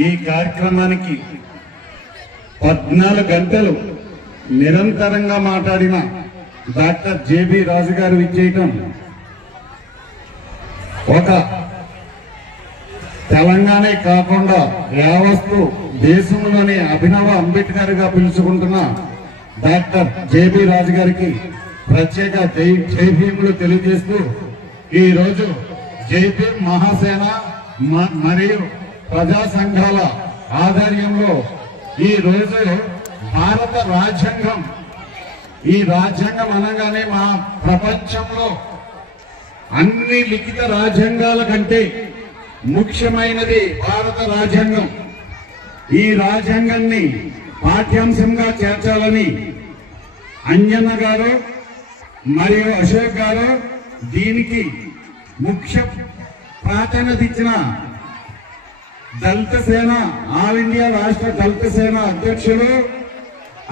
ఈ కార్యక్రమానికి పద్నాలుగు గంటలు నిరంతరంగా మాట్లాడిన డాక్టర్ జేబి రాజు గారు విచ్చేయటం ఒక తెలంగాణే కాకుండా యావస్తు దేశంలోని అభినవ అంబేద్కర్గా పిలుచుకుంటున్న డాక్టర్ జేబి రాజు గారికి ప్రత్యేక జై జై భీములు తెలియజేస్తూ ఈరోజు జైభీం జై భీమ్ మహాసేన మ- మరియు ప్రజా సంఘాల ఆధ్వర్యంలో ఈ రోజు భారత రాజ్యాంగం ఈ రాజ్యాంగం అనగానే మా ప్రపంచంలో అన్ని లిఖిత రాజ్యాంగాల కంటే ముఖ్యమైనది భారత రాజ్యాంగం. ఈ రాజ్యాంగాన్ని పాఠ్యాంశంగా చేర్చాలని అంజన్న గారు మరియు అశోక్ గారు దీనికి ముఖ్య ప్రాధాన్యత ఇచ్చిన దళిత సేన ఆల్ ఇండియా రాష్ట్ర దళిత సేన అధ్యక్షులు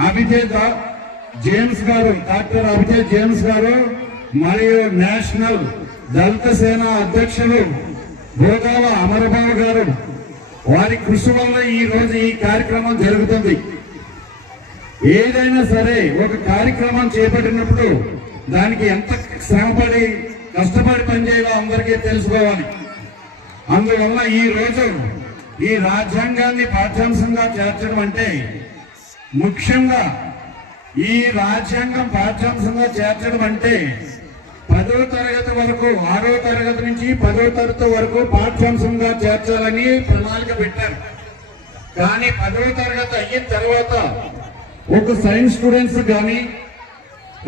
Abhijay James garu doctor Abhijeet James garu మరియు నేషనల్ దళిత సేన అధ్యక్షులు భోగాల అమరబాబు గారు. వారి కృషి వల్ల ఈ రోజు ఈ కార్యక్రమం జరుగుతుంది. ఏదైనా సరే ఒక కార్యక్రమం చేపట్టినప్పుడు దానికి ఎంత శ్రమపడి కష్టపడి పనిచేయాలో అందరికీ తెలుసుకోవాలి. అందువల్ల ఈ రోజు ఈ రాజ్యాంగాన్ని పాఠ్యాంశంగా చేర్చడం అంటే ముఖ్యంగా ఈ రాజ్యాంగం పాఠ్యాంశంగా చేర్చడం అంటే పదో తరగతి వరకు ఆరో తరగతి నుంచి పదో తరగతి వరకు పాఠ్యాంశంగా చేర్చాలని ప్రణాళిక పెట్టారు. కానీ పదవ తరగతి అయిన తర్వాత ఒక సైన్స్ స్టూడెంట్స్ కానీ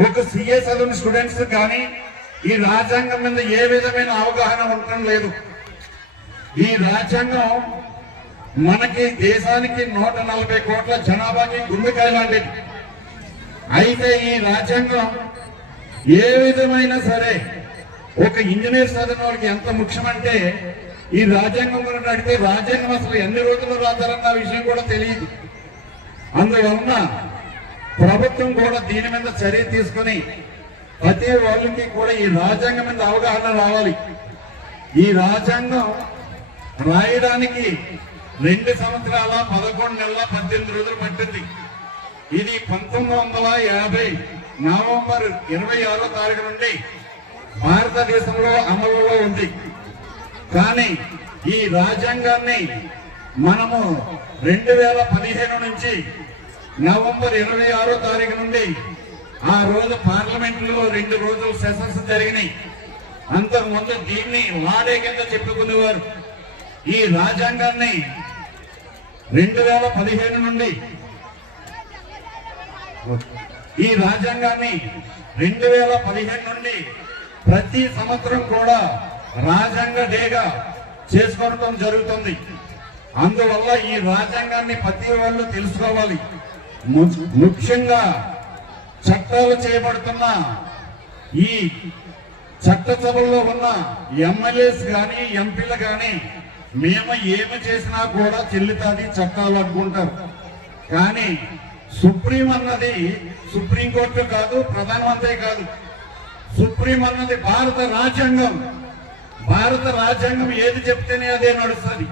ఒక సిఏ చదివిన స్టూడెంట్స్ కానీ ఈ రాజ్యాంగం మీద ఏ విధమైన అవగాహన ఉండటం లేదు. ఈ రాజ్యాంగం మనకి దేశానికి నూట నలభై కోట్ల జనాభాకి గుండెకాయ లాంటిది అయితే ఈ రాజ్యాంగం ఏ విధమైనా సరే ఒక ఇంజనీర్ చదివిన వాళ్ళకి ఎంత ముఖ్యమంటే ఈ రాజ్యాంగం గురించి అడిగితే రాజ్యాంగం అసలు ఎన్ని రోజులు రాశారన్న విషయం కూడా తెలియదు. అందువలన ప్రభుత్వం కూడా దీని మీద చర్య తీసుకుని ప్రతి వాళ్ళకి కూడా ఈ రాజ్యాంగం మీద అవగాహన రావాలి. ఈ రాజ్యాంగం రాయడానికి రెండు సంవత్సరాల పదకొండు నెలల పద్దెనిమిది రోజులు పట్టింది. ఇది పంతొమ్మిది వందల యాభై నవంబర్ ఇరవై ఆరో తారీఖు నుండి భారతదేశంలో అమలులో ఉంది. కానీ ఈ రాజ్యాంగాన్ని మనము రెండు వేల పదిహేను నుంచి నవంబర్ ఇరవై ఆరో తారీఖు నుండి ఆ రోజు పార్లమెంట్లో రెండు రోజులు సెషన్స్ జరిగినాయి. అంతకుముందు దీన్ని లాడే కింద చెప్పుకునేవారు. ఈ రాజ్యాంగాన్ని రెండు వేల పదిహేను నుండి ఈ రాజ్యాంగాన్ని రెండు వేల పదిహేను నుండి ప్రతి సంవత్సరం కూడా రాజ్యాంగ డేగా చేసుకోవడం జరుగుతుంది. అందువల్ల ఈ రాజ్యాంగాన్ని ప్రతి వాళ్ళు తెలుసుకోవాలి. ము- ముఖ్యంగా చట్టాలు చేయబడుతున్న ఈ చట్టసభల్లో ఉన్న ఎమ్మెల్యేస్ కానీ ఎంపీలు కానీ మేము ఏమి చేసినా కూడా చెల్లుతాది చట్టాలు అనుకుంటారు. కానీ సుప్రీం అన్నది సుప్రీంకోర్టు కాదు ప్రధానమంత్రి కాదు. సుప్రీం అన్నది భారత రాజ్యాంగం. భారత రాజ్యాంగం ఏది చెప్తేనే అదే నడుస్తుంది.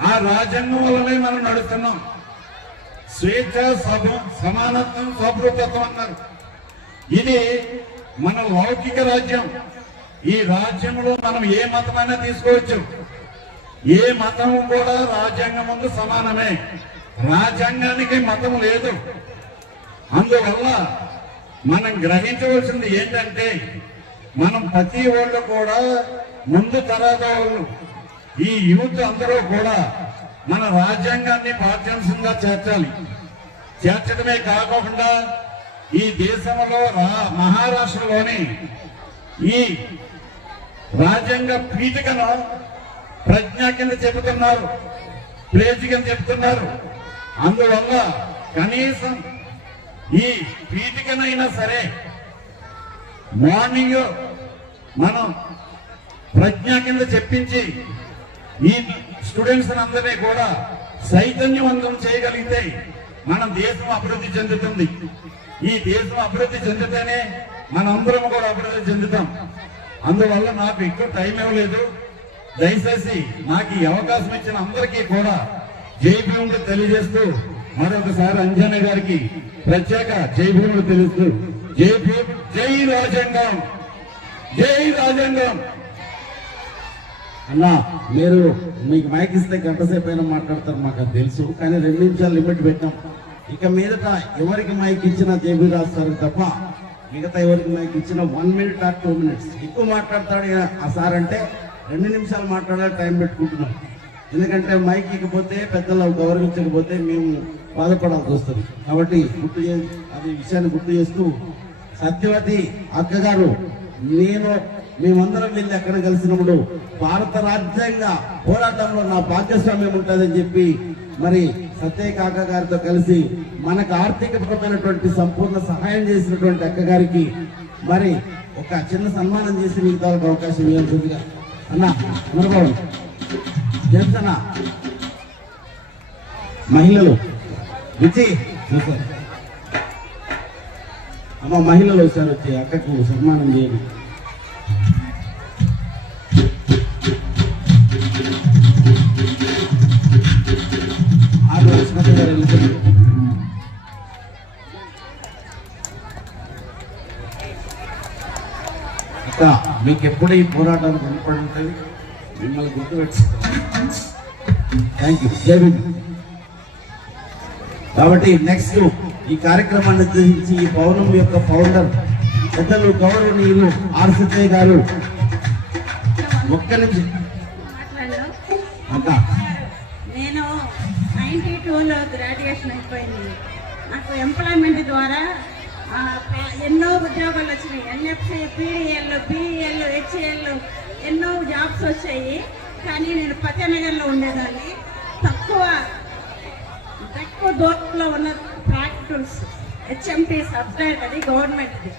ఆ రాజ్యాంగం వల్లనే మనం నడుస్తున్నాం. స్వేచ్ఛ సభ సమానత్వం సభృతత్వం అన్నారు. ఇది మన లౌకిక రాజ్యం. ఈ రాజ్యంలో మనం ఏ మతమైనా తీసుకోవచ్చు. ఏ మతం కూడా రాజ్యాంగం ముందు సమానమే. రాజ్యాంగానికి మతం లేదు. అందువల్ల మనం గ్రహించవలసింది ఏంటంటే మనం ప్రతి వాళ్ళు కూడా ముందు తరాత వాళ్ళు ఈ యూత్ అందరూ కూడా మన రాజ్యాంగాన్ని పాఠ్యాంశంగా చేర్చాలి. చేర్చడమే కాకుండా ఈ దేశంలో రా మహారాష్ట్రలోని ఈ రాజ్యాంగ పీఠికను ప్రజ్ఞ కింద చెబుతున్నారు ప్లేజ్ కింద చెప్తున్నారు అందువల్ల కనీసం ఈ పీఠికనైనా సరే మార్నింగ్ మనం ప్రజ్ఞ కింద చెప్పించి ఈ స్టూడెంట్స్ అందరినీ కూడా చైతన్యవంతం చేయగలిగితే మన దేశం అభివృద్ధి చెందుతుంది. ఈ దేశం అభివృద్ధి చెందితేనే మనందరం కూడా అభివృద్ధి చెందుతాం. అందువల్ల నాకు ఎక్కువ టైం ఇవ్వలేదు. దయచేసి నాకు ఈ అవకాశం ఇచ్చిన అందరికీ కూడా జైభీములు తెలియజేస్తూ మరొకసారి అంజన్న గారికి ప్రత్యేక జై తెలుస్తూ జైభీం జై రాజ్యాంగం! జై రాజ్యాంగం! అన్నా మీరు మీకు మైక్ ఇస్తే గంట సేపు అయినా మాట్లాడతారు మాకు అది తెలుసు. కానీ రెండు నిమిషాలు లిమిట్ పెట్టాం. ఇక మీదట ఎవరికి మైక్ ఇచ్చినా జేబీ రాజు తప్ప మిగతా ఎవరికి మైక్ ఇచ్చినా one minute or two minutes ఎక్కువ మాట్లాడతాడు ఆ సార్ అంటే రెండు నిమిషాలు మాట్లాడాలి టైం పెట్టుకుంటున్నాం. ఎందుకంటే మైక్ ఇకపోతే పెద్దలు గౌరవించకపోతే మేము బాధపడాల్సి వస్తుంది. కాబట్టి గుర్తు చే అది విషయాన్ని గుర్తు చేస్తూ సత్యవతి అక్కగారు నేను మేమందరం వెళ్ళి అక్కడ కలిసినప్పుడు భారత రాజ్యాంగ పోరాటంలో నా భాగ్యస్వామ్యం ఉంటుందని చెప్పి మరి సత్య కాక గారితో కలిసి మనకు ఆర్థికపరమైనటువంటి సంపూర్ణ సహాయం చేసినటువంటి అక్కగారికి మరి ఒక చిన్న సన్మానం చేసి మిగతా అవకాశం ఇవ్వాల్సిందిగా అన్న అనుభవం అన్న. మహిళలు. విజయ్ చూసారు అమ్మ మహిళలు ఒకసారి వచ్చి అక్కకు సన్మానం చేయండి. ఆరు లక్ష్మణ్ గారు వెళ్ళిపోయింది అక్క మీకు ఎప్పుడు ఈ పోరాటానికి కనపడి ఉంటుంది. మిమ్మల్ని గుర్తుపెట్టుకుంటాం థ్యాంక్ యూ జై కాబట్టి నెక్స్ట్ ఈ కార్యక్రమాన్ని ఉద్దేశించి ఈ పౌర్ణం యొక్క ఫౌండర్ పెద్దలు గౌరవనీయులు ఆర్ గారు ఒక్క. అంట నేను నైంటీ టూలో గ్రాడ్యుయేషన్ అయిపోయింది. నాకు ఎంప్లాయ్మెంట్ ద్వారా ఎన్నో ఉద్యోగాలు వచ్చినాయి. ఎన్ఎఫ్సి పీడిఎల్ బీఈఎల్ హెచ్ఏఎల్ ఎన్నో జాబ్స్ వచ్చాయి. కానీ నేను పత్యనగర్లో ఉండేదాన్ని. తక్కువ తక్కువ దూరంలో ఉన్న ప్రాక్టికల్స్ హెచ్ఎంపీ సబ్సిడైడ్ అది గవర్నమెంట్ది.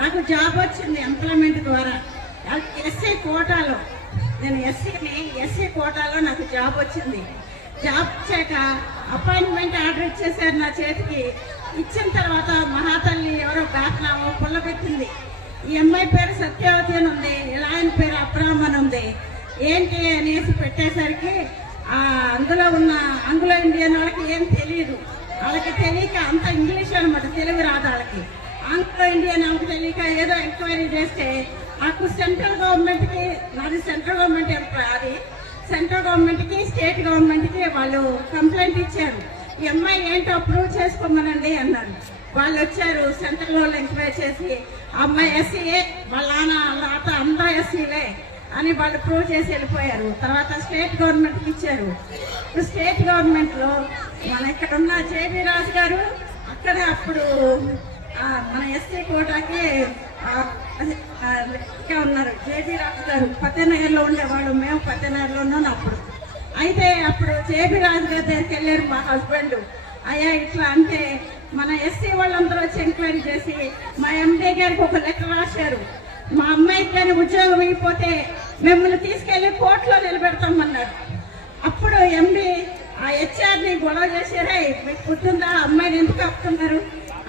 నాకు జాబ్ వచ్చింది ఎంప్లాయ్మెంట్ ద్వారా. ఎస్సీ కోటాలో. నేను ఎస్సీని ఎస్సీ కోటాలో నాకు జాబ్ వచ్చింది. జాబ్ వచ్చాక అపాయింట్మెంట్ ఆర్డర్ ఇచ్చేసారు నా చేతికి. ఇచ్చిన తర్వాత మహాతల్లి ఎవరో కాకనామో పుల్లబెట్టింది. ఈ అమ్మాయి పేరు సత్యవతి అని ఉంది ఇలా ఆయన పేరు అబ్రాహ్మణ్ ఉంది. ఏంటి అనేసి పెట్టేసరికి ఆ అందులో ఉన్న ఆంగ్లో ఇండియన్ వాళ్ళకి ఏం తెలియదు వాళ్ళకి తెలియక అంత ఇంగ్లీష్ అనమాట తెలుగు రాదు వాళ్ళకి. ఆంగ్లో ఇండియన్ వాళ్ళకి తెలియక ఏదో ఎంక్వైరీ చేస్తే నాకు సెంట్రల్ గవర్నమెంట్కి నాది సెంట్రల్ గవర్నమెంట్ అది సెంట్రల్ గవర్నమెంట్కి స్టేట్ గవర్నమెంట్కి వాళ్ళు కంప్లైంట్ ఇచ్చారు. ఈ అమ్మాయి ఏంటో అప్రూవ్ చేసుకోమనండి అన్నారు వాళ్ళు వచ్చారు సెంట్రల్ వాళ్ళు ఎంక్వైరీ చేసి ఆ అమ్మాయి ఎస్సీఏ వాళ్ళ నాన్న వాళ్ళ తాత అంతా ఎస్సీలే అని వాళ్ళు ప్రూవ్ చేసి వెళ్ళిపోయారు. తర్వాత స్టేట్ గవర్నమెంట్కి ఇచ్చారు. ఇప్పుడు స్టేట్ గవర్నమెంట్లో మన ఇక్కడ ఉన్న జేబీ రాజు గారు అక్కడ అప్పుడు మన ఎస్సీ కోటాకి ఉన్నారు. జేబీ రాజు గారు ఫతేనగర్లో ఉండేవాడు మేము ఫతేనగర్లో ఉన్నాం అప్పుడు. అయితే అప్పుడు జేబీ రాజు గారి దగ్గరికి వెళ్ళారు మా హస్బెండ్. అయ్యా ఇట్లా అంటే మన ఎస్సీ వాళ్ళందరూ వచ్చి ఎంక్వైరీ చేసి మా ఎండీ గారికి ఒక లెటర్ రాశారు. మా అమ్మాయికి కానీ ఉద్యోగం అయిపోతే మిమ్మల్ని తీసుకెళ్ళి కోర్టులో నిలబెడతామన్నారు. అప్పుడు ఎండి ఆ హెచ్ఆర్ని గొడవ చేశారే మీకు పుట్టిందా అమ్మాయిని ఎందుకు ఆపుతున్నారు?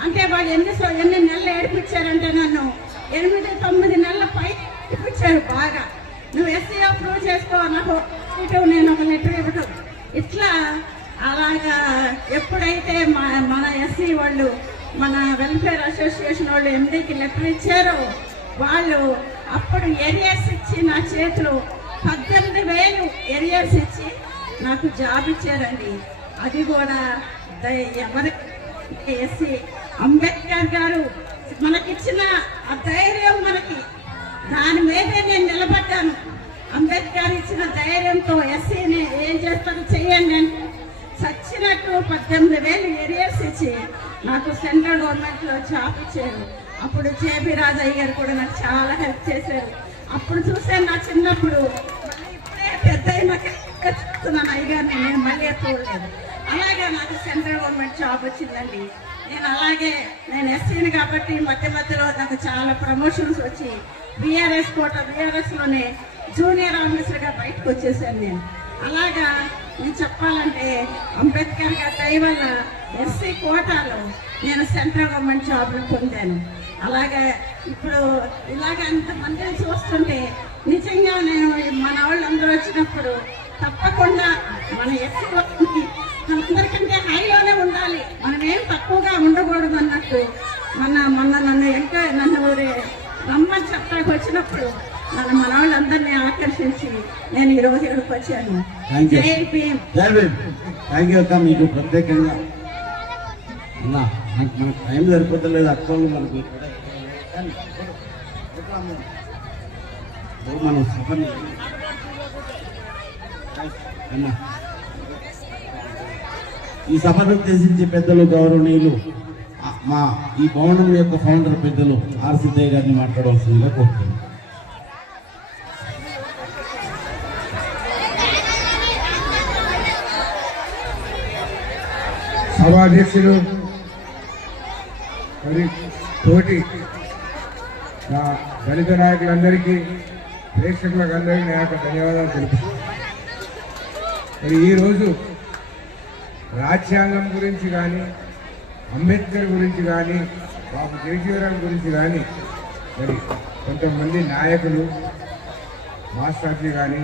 అంటే వాళ్ళు ఎన్ని సో- ఎన్ని నెలలు ఏడిపించారంటే నన్ను ఎనిమిది తొమ్మిది నెలల పై ఏడిపించారు బాగా. నువ్వు ఎస్సీ అప్రూవ్ చేసుకో నాకు ఇటు నేను ఒక లెటర్ ఇవ్వడం ఇట్లా అలాగా ఎప్పుడైతే మా మన ఎస్సీ వాళ్ళు మన వెల్ఫేర్ అసోసియేషన్ వాళ్ళు ఎండీకి లెటర్ ఇచ్చారో వాళ్ళు అప్పుడు ఎరియర్స్ ఇచ్చి నా చేతిలో పద్దెనిమిది వేలు ఎరియర్స్ ఇచ్చి నాకు జాబ్ ఇచ్చారండి. అది కూడా ఎవరి ఎస్సీ అంబేద్కర్ గారు మనకిచ్చిన అదే ధైర్యం మనకి దాని మీదే నేను నిలబడ్డాను అంబేద్కర్ ఇచ్చిన ధైర్యంతో ఎస్సీని ఏం చేస్తారో చేయండి అంటే చచ్చినట్టు పద్దెనిమిది వేలు ఏరియర్స్ ఇచ్చి నాకు సెంట్రల్ గవర్నమెంట్లో జాబ్ ఇచ్చారు. అప్పుడు జేబీ రాజయ్య గారు కూడా నాకు చాలా హెల్ప్ చేశారు. అప్పుడు చూశాను నా చిన్నప్పుడు. మళ్ళీ ఇప్పుడే పెద్ద అయినాక చెప్తున్నాను అయ్యగారిని నేను మళ్ళీ చూడలేదు. అలాగే నాకు సెంట్రల్ గవర్నమెంట్ జాబ్ వచ్చిందండి. నేను అలాగే నేను ఎస్సీని కాబట్టి మధ్య మధ్యలో నాకు చాలా ప్రమోషన్స్ వచ్చి బీఆర్ఎస్ కోట బీఆర్ఎస్లోనే జూనియర్ ఆఫీసర్గా బయటకు వచ్చేసాను నేను. అలాగా నేను చెప్పాలంటే అంబేద్కర్ గారి దయ వల్ల ఎస్సీ కోటాలో నేను సెంట్రల్ గవర్నమెంట్ జాబ్ను పొందాను. అలాగే ఇప్పుడు ఇలాగ అంతమందిని చూస్తుంటే నిజంగా నేను మన వాళ్ళందరూ వచ్చినప్పుడు తప్పకుండా మన ఎస్సీ అందరికంటే హైలోనే ఉండాలి. మనం ఏం తక్కువగా ఉండకూడదు అన్నట్టు మన మొన్న నన్ను ఇంకా నన్ను ఊరే రమ్మని చెప్పడానికి వచ్చినప్పుడు మన వాళ్ళందరినీ ఆకర్షించి నేను ఈ రోజు ఇక్కడికి వచ్చాను థ్యాంక్ యూ అక్క. మీకు ప్రత్యేకంగా. అన్నా నాకు మనకు టైం సరిపోతలేదు అక్క వాళ్ళు మనకు మనం సభని అన్నా. ఈ సభను ఉద్దేశించి పెద్దలు గౌరవనీయులు మా ఈ భవనం యొక్క ఫౌండర్ పెద్దలు ఆర్. సిద్ధయ్య గారిని మాట్లాడవలసిందిగా కోరుతున్నాను. సభాధ్యక్షులు మరి తోటి నా దళిత నాయకులందరికీ ప్రేక్షకులకు అందరికీ నా యొక్క ధన్యవాదాలు తెలుపుతున్నాను. మరి ఈరోజు రాజ్యాంగం గురించి కానీ అంబేద్కర్ గురించి కానీ బాబు జగజీవరాం గురించి కానీ మరి కొంతమంది నాయకులు మాస్టర్జీ కానీ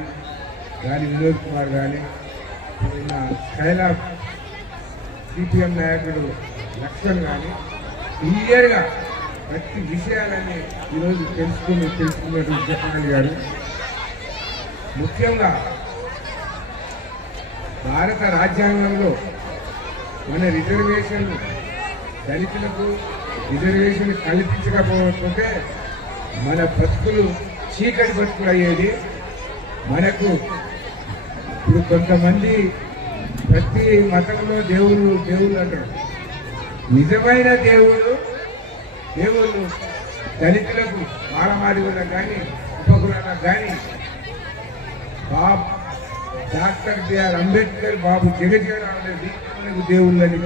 గాలి వినోద్ కుమార్ కానీ నిన్న స్కైలా సిపిఎం నాయకుడు లక్ష్మణ్ కానీ క్లియర్గా ప్రతి విషయాలని ఈరోజు తెలుసుకుని తెలుసుకున్నట్టు చెప్పగలిగారు ముఖ్యంగా భారత రాజ్యాంగంలో మన రిజర్వేషన్ దళితులకు రిజర్వేషన్ కల్పించకపోతే మన బతుకులు చీకటి బతుకులు అయ్యేది. మనకు ఇప్పుడు కొంతమంది ప్రతి మతంలో దేవుళ్ళు దేవుళ్ళు అంటారు నిజమైన దేవుడు దేవుళ్ళు దళితులకు మాలమాదిగులకు కానీ ఉపకులకు కానీ బాబు డాక్టర్ బిఆర్ అంబేద్కర్ బాబు జగజ్జనకు అనేది మనకు దేవుళ్ళని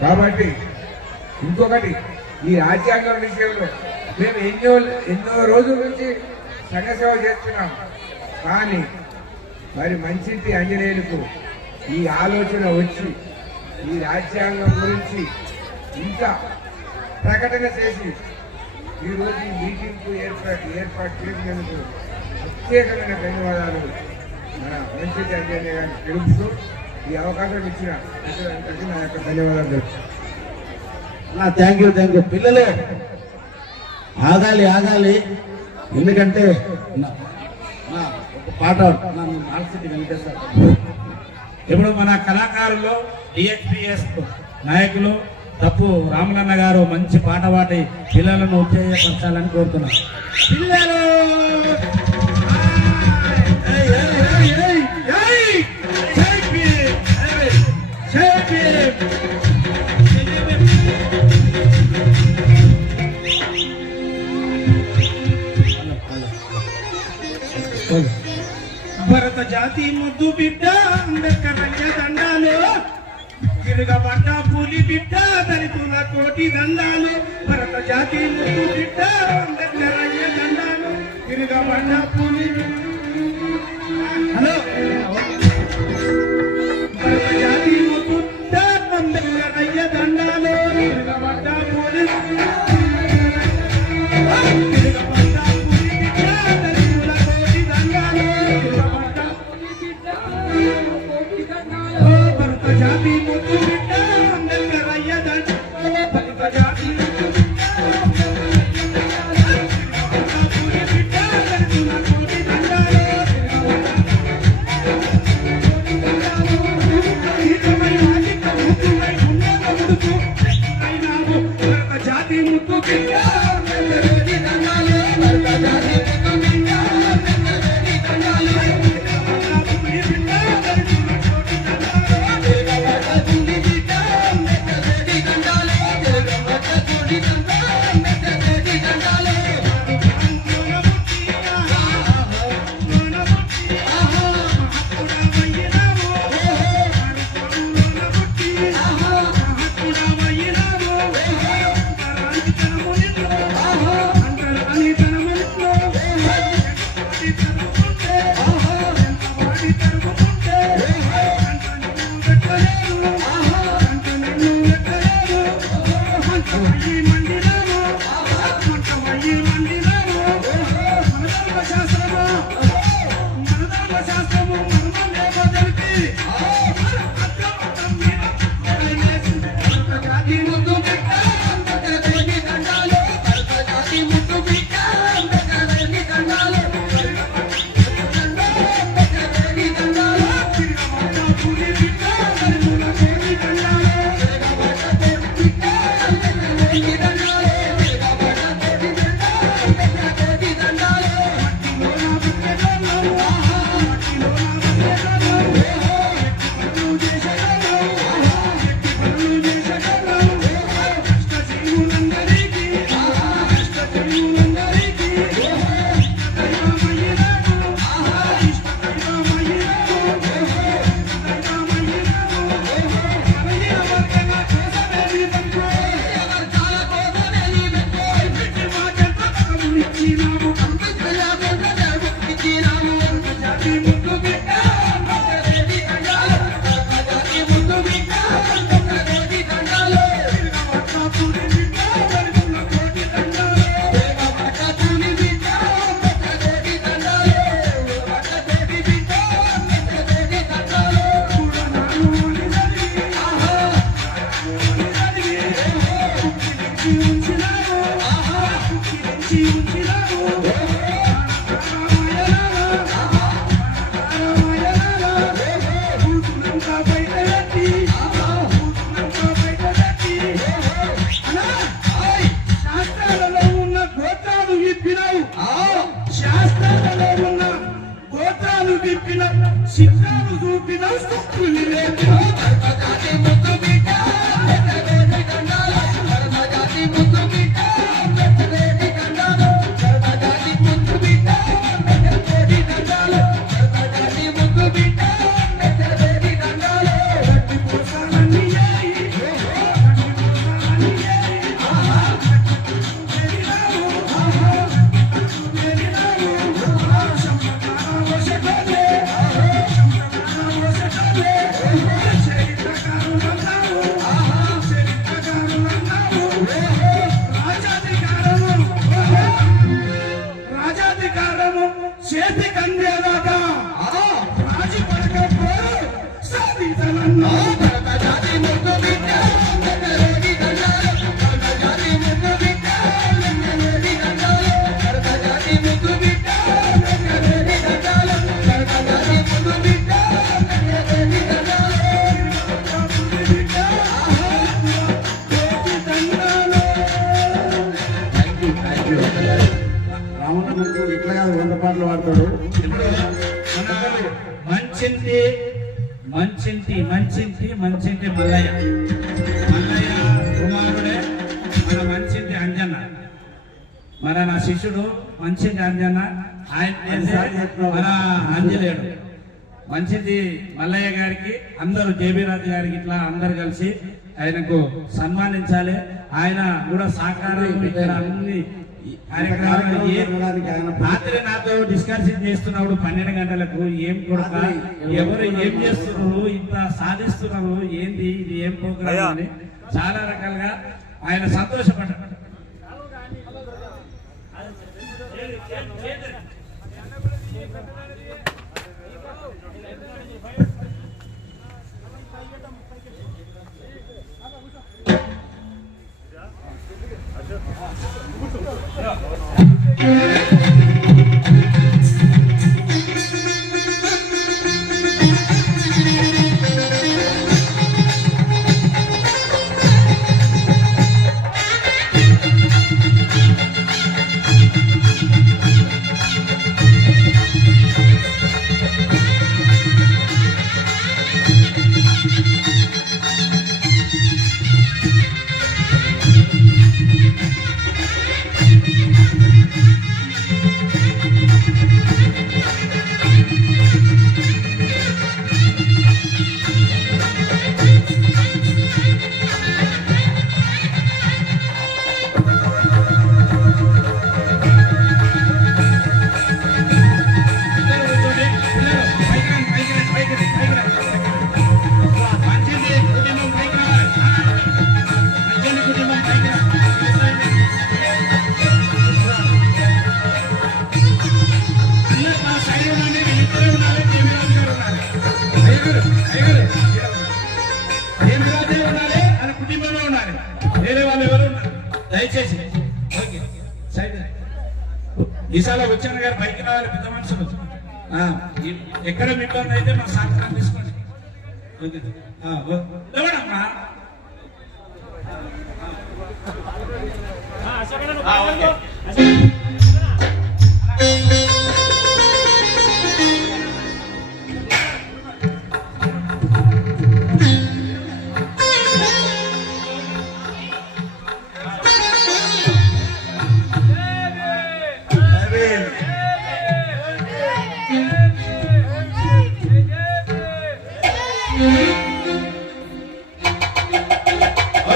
కాబట్టి ఇంకొకటి ఈ రాజ్యాంగం విషయంలో మేము ఎన్నో ఎన్నో రోజుల నుంచి సంఘసేవ చేస్తున్నాం. కానీ మరి మంచింటి ఆంజనేయులకు ఈ ఆలోచన వచ్చి ఈ రాజ్యాంగం గురించి ఇంకా ప్రకటన చేసి ఈరోజు ఈ మీటింగ్కు ఏర్పాటు ఏర్పాటు చేసినందుకు ప్రత్యేకమైన ధన్యవాదాలు. మన మంచింటి ఆంజనేయ గారికి తెలుపుతూ ఈ అవకాశం ఇచ్చిన ప్రజలందరికీ నా యొక్క ధన్యవాదాలు తెలుపుతున్నాను. థ్యాంక్ యూ థ్యాంక్ యూ పిల్లలు ఆగాలి ఆగాలి. ఎందుకంటే పాట నన్ను మార్చిటి వెంకటేశ్వర ఇప్పుడు మన కళాకారులు డిఎస్పిఎస్ నాయకులు తప్పు రామలన్న గారు మంచి పాట పాడి పిల్లలను ఉత్తేజపరచాలని కోరుతున్నాను పిల్లలు! భరత జాతి ముద్దు బిడ్డ అంబేద్కర్ దండాలు. తిరగబడ్డ పులి బిడ్డ దళితుల కోటి దండాలు. భరత జాతి ముద్దు బిడ్డ అంబేద్కర్ దండాలు. తిరగబడ్డ పులి హలో. జాతి Yeah. చేతి కందేదాకా మల్లయ్య. మల్లయ్య కుమారుడే మన మంచింటి అంజన్న మన నా శిష్యుడు మంచింటి అంజన్న ఆయన మన ఆంజనేయుడు. మంచింటి మల్లయ్య గారికి అందరూ జేబీ రాజు గారికి ఇట్లా అందరు కలిసి ఆయనకు సన్మానించాలి. ఆయన కూడా సహకారం ఇక్కడ అన్ని రాత్రి నాతో డిస్కషన్ చేస్తున్నప్పుడు పన్నెండు గంటలకు ఏం కొడక? ఎవరు ఏం చేస్తున్నారు? ఇంత సాధిస్తున్నారు? ఏంది? ఇది ఏం ప్రోగ్రామ్ అని చాలా రకాలుగా ఆయన సంతోషపడ్డారు. Mm-hmm. ఐదుగురు. దేవిరాజే ఉండాలి, ఆయన కుటుంబంలో ఉండాలి. వేరే వాళ్ళు ఎవరు ఉన్నారు దయచేసి. ఈసారి వచ్చాను గారు బైక్ రావాలి పెద్ద మనుషులు ఎక్కడ ఇబ్బంది అయితే మా సాయంత్రం తీసుకోండి ఓకే.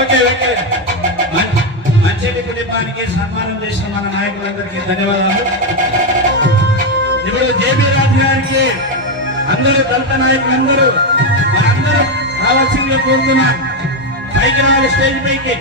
Okay okay. మం- మంచిటి కుటుంబానికి సన్మానం చేసిన మన నాయకులందరికీ ధన్యవాదాలు. ఇప్పుడు జేబీ రాజు గారికి అందరూ దళిత నాయకులందరూ మనందరూ రావాల్సిందిగా కోరుతున్నాం. పైకి రావాలి స్టేజ్ పైకి.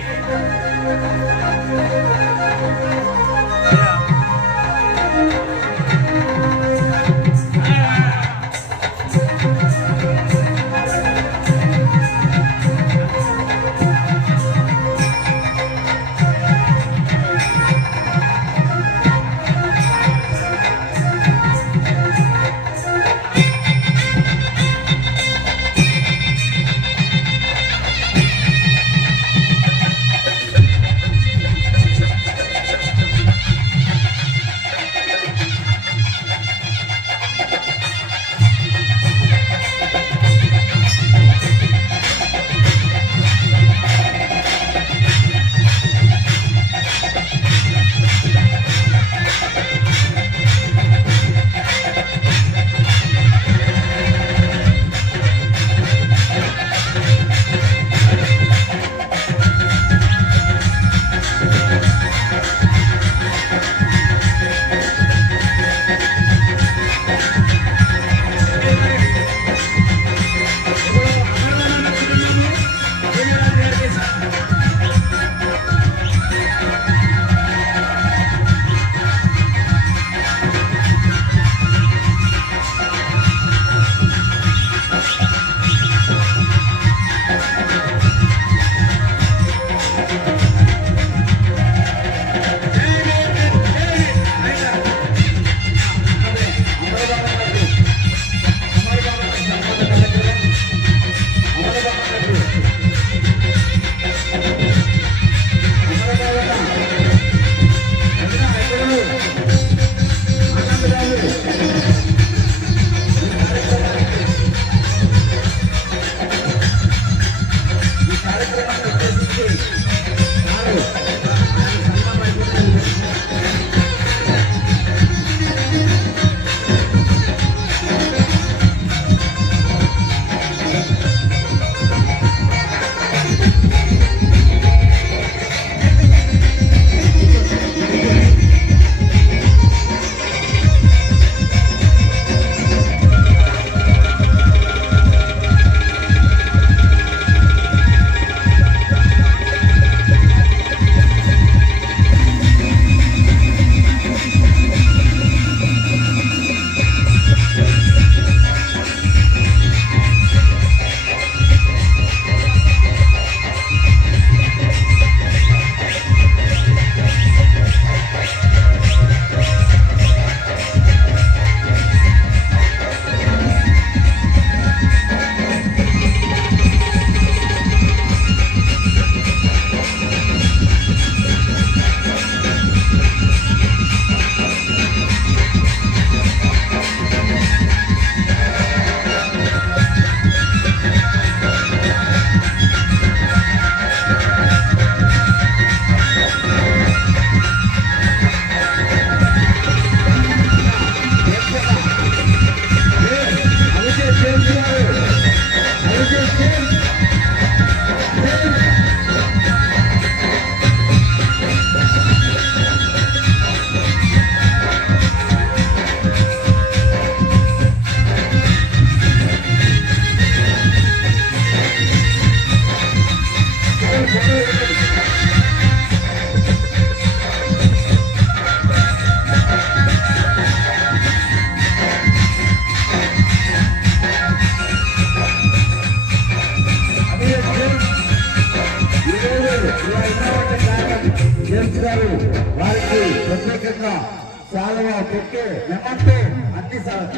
బొక్కే మెమంటో అన్ని సార్.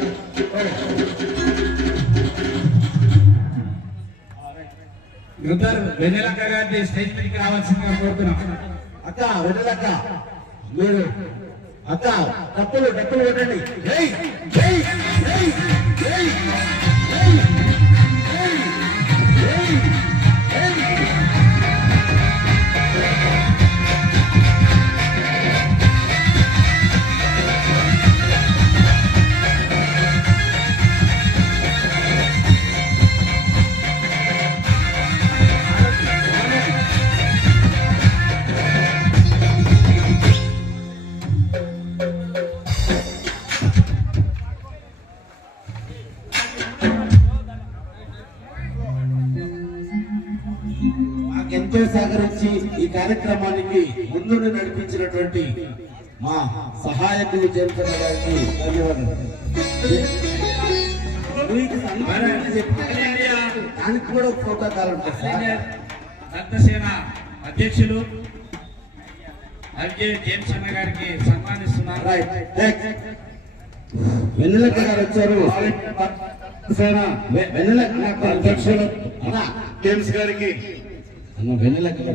బ్రదర్ వెన్నెలక్క గారిని స్టేజ్ మీదకి రావాల్సిందిగా కోరుతున్నాం. అక్క వదిలక్క మీరు అక్క డప్పులు డప్పులు కొట్టండి. జై జై జై జై కార్యక్రమానికి ముందుండి నడిపించినటువంటి మా సహాయకులు చేరుతున్న గారికి ధన్యవాదాలు. దానికి కూడా ప్రోటోకాల్ దత్తసేన అధ్యక్షులు అర్జే జేమ్స్ అన్న గారికి సన్మానిస్తున్నారు వెన్నెలక్క గారు వచ్చారు. సేన వెన్నెలక్క అధ్యక్షులు. అన్న జేమ్స్ గారికి. అన్న వెన్నెలక్క గారు